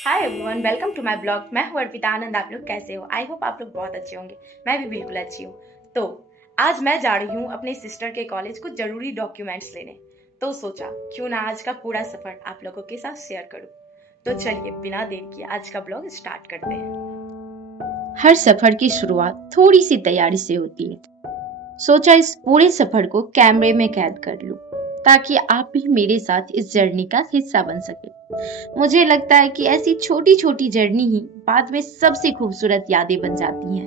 Hi everyone, welcome to my blog. मैं हूँ अर्पिता आनंद। आप लोग कैसे हो? आई होप आप लोग बहुत अच्छे होंगे। मैं भी बिल्कुल अच्छी हूँ। तो आज मैं जा रही हूँ अपने सिस्टर के कॉलेज कुछ जरूरी डॉक्यूमेंट्स लेने। तो सोचा क्यों ना आज का पूरा सफर आप लोगों के साथ शेयर करूँ। तो चलिए बिना देर किए आज का ब्लॉग स्टार्ट करते हैं। हर सफर की शुरुआत थोड़ी सी तैयारी से होती है। सोचा इस पूरे सफर को कैमरे में कैद कर लूं, ताकि आप भी मेरे साथ इस जर्नी का हिस्सा बन सके। मुझे लगता है कि ऐसी छोटी छोटी जर्नी ही बाद में सबसे खूबसूरत यादें बन जाती हैं।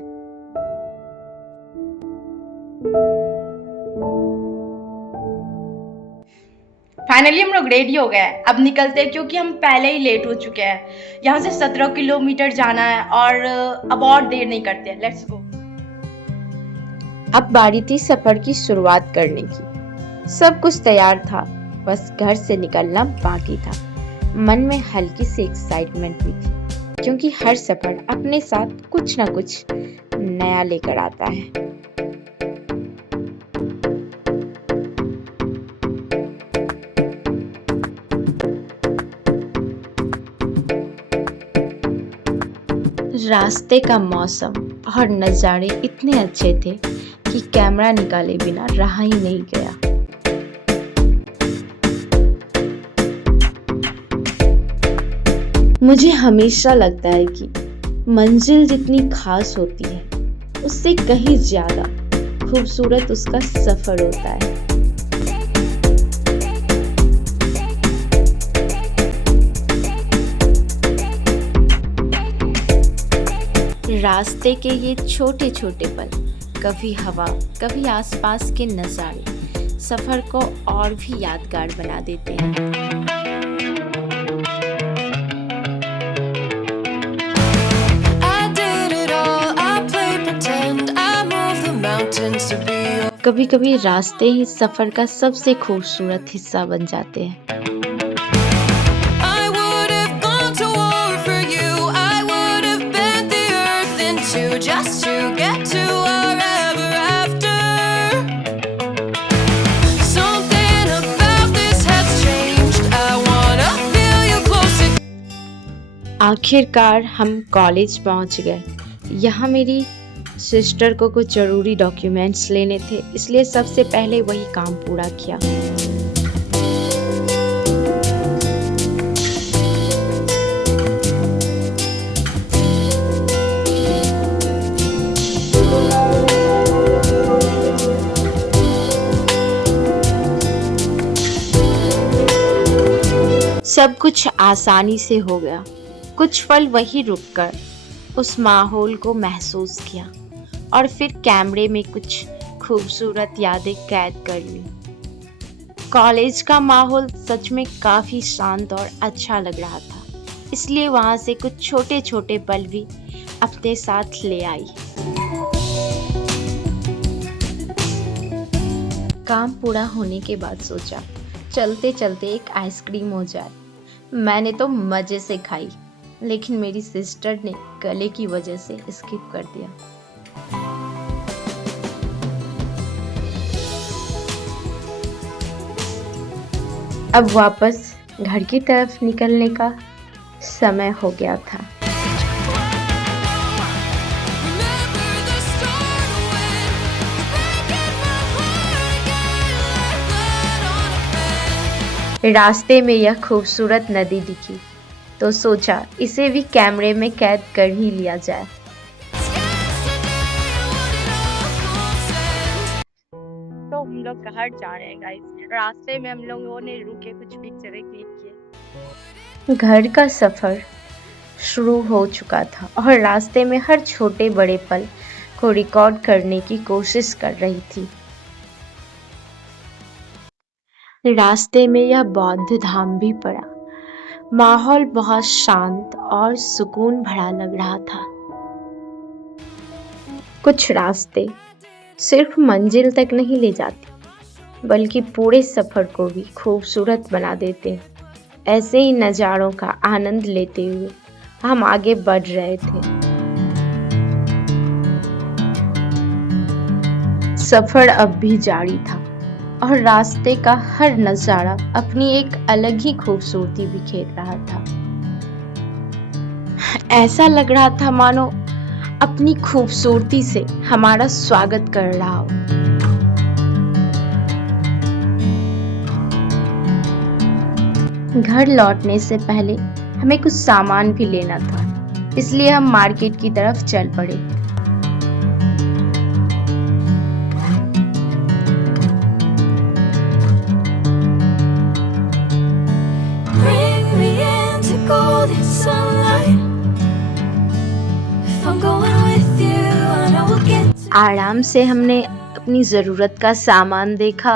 फाइनली हम लोग रेडी हो गए हैं। अब निकलते हैं क्योंकि हम पहले ही लेट हो चुके हैं। यहाँ से 17 किलोमीटर जाना है और अब और देर नहीं करते हैं। Let's go. अब बारी थी सफर की शुरुआत करने की। सब कुछ तैयार था, बस घर से निकलना बाकी था। मन में हल्की सी एक्साइटमेंट भी थी, क्योंकि हर सफर अपने साथ कुछ ना कुछ नया लेकर आता है। रास्ते का मौसम और नज़ारे इतने अच्छे थे कि कैमरा निकाले बिना रहा ही नहीं गया। मुझे हमेशा लगता है कि मंजिल जितनी खास होती है, उससे कहीं ज्यादा खूबसूरत उसका सफर होता है। रास्ते के ये छोटे छोटे पल, कभी हवा कभी आसपास के नज़ारे, सफर को और भी यादगार बना देते हैं। कभी कभी रास्ते ही सफर का सबसे खूबसूरत हिस्सा बन जाते हैं। Just to get to wherever after. Something about this has changed. I wanna feel you close. आखिरकार हम कॉलेज पहुंच गए। यहाँ मेरी सिस्टर को कुछ जरूरी डॉक्यूमेंट्स लेने थे, इसलिए सबसे पहले वही काम पूरा किया। सब कुछ आसानी से हो गया। कुछ पल वहीं रुककर उस माहौल को महसूस किया और फिर कैमरे में कुछ खूबसूरत यादें कैद कर ली। कॉलेज का माहौल सच में काफी शांत और अच्छा लग रहा था, इसलिए वहां से कुछ छोटे छोटे पल भी अपने साथ ले आई। काम पूरा होने के बाद सोचा चलते चलते एक आइसक्रीम हो जाए। मैंने तो मजे से खाई, लेकिन मेरी सिस्टर ने गले की वजह से स्किप कर दिया। अब वापस घर की तरफ निकलने का समय हो गया था। रास्ते में यह खूबसूरत नदी दिखी, तो सोचा इसे भी कैमरे में कैद कर ही लिया जाए। तो हम लोग घर जा रहे हैं गाइस। रास्ते में हम लोगों ने रुके कुछ पिक्चरें क्लिक किए। घर का सफर शुरू हो चुका था और रास्ते में हर छोटे बड़े पल को रिकॉर्ड करने की कोशिश कर रही थी। रास्ते में यह बौद्ध धाम भी पड़ा। माहौल बहुत शांत और सुकून भरा लग रहा था। कुछ रास्ते सिर्फ मंजिल तक नहीं ले जाते, बल्कि पूरे सफर को भी खूबसूरत बना देते हैं। ऐसे ही नज़ारों का आनंद लेते हुए हम आगे बढ़ रहे थे। सफर अब भी जारी था। और रास्ते का हर नजारा अपनी एक अलग ही खूबसूरती बिखेर रहा था। ऐसा लग रहा था मानो अपनी खूबसूरती से हमारा स्वागत कर रहा हो। घर लौटने से पहले हमें कुछ सामान भी लेना था, इसलिए हम मार्केट की तरफ चल पड़े। आराम से हमने अपनी ज़रूरत का सामान देखा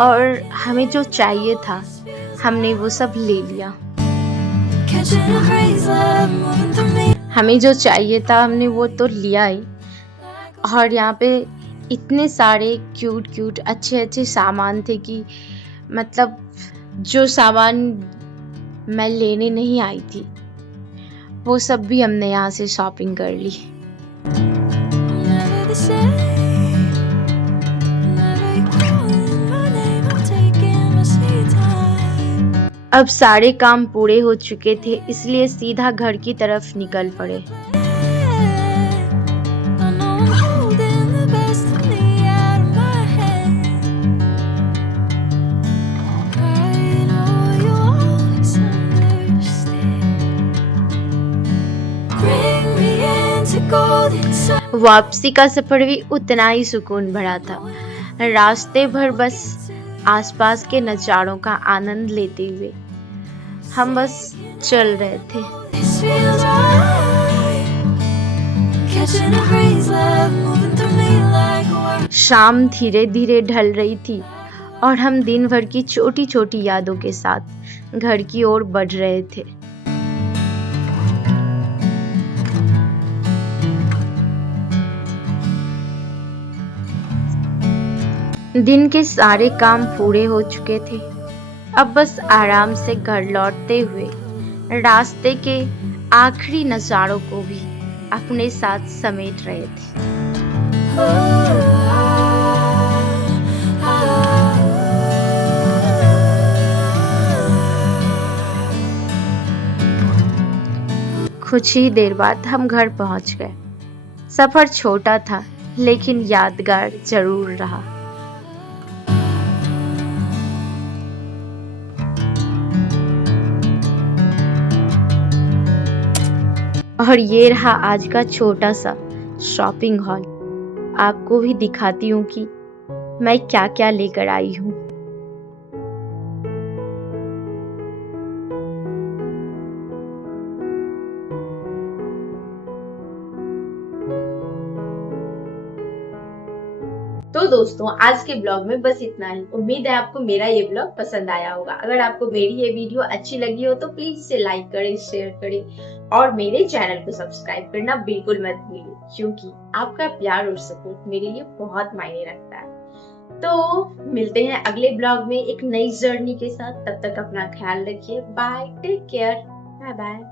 और हमें जो चाहिए था हमने वो सब ले लिया। हमें जो चाहिए था हमने वो तो लिया ही, और यहाँ पे इतने सारे क्यूट अच्छे सामान थे कि मतलब जो सामान मैं लेने नहीं आई थी वो सब भी हमने यहाँ से शॉपिंग कर ली। अब सारे काम पूरे हो चुके थे, इसलिए सीधा घर की तरफ निकल पड़े। वापसी का सफर भी उतना ही सुकून भरा था। रास्ते भर बस आसपास के नज़ारों का आनंद लेते हुए हम बस चल रहे थे। शाम धीरे धीरे ढल रही थी और हम दिन भर की छोटी छोटी यादों के साथ घर की ओर बढ़ रहे थे। दिन के सारे काम पूरे हो चुके थे। अब बस आराम से घर लौटते हुए रास्ते के आखिरी नज़ारों को भी अपने साथ समेट रहे थे। कुछ ही देर बाद हम घर पहुंच गए। सफर छोटा था लेकिन यादगार जरूर रहा। और ये रहा आज का छोटा सा शॉपिंग हॉल। आपको भी दिखाती हूँ कि मैं क्या क्या लेकर आई हूँ। तो दोस्तों आज के ब्लॉग में बस इतना ही। उम्मीद है आपको मेरा ये ब्लॉग पसंद आया होगा। अगर आपको मेरी ये वीडियो अच्छी लगी हो तो प्लीज इसे लाइक करें, शेयर करें और मेरे चैनल को सब्सक्राइब करना बिल्कुल मत भूलिए, क्योंकि आपका प्यार और सपोर्ट मेरे लिए बहुत मायने रखता है। तो मिलते हैं अगले ब्लॉग में एक नई जर्नी के साथ। तब तक अपना ख्याल रखिए। Bye, take care, bye bye.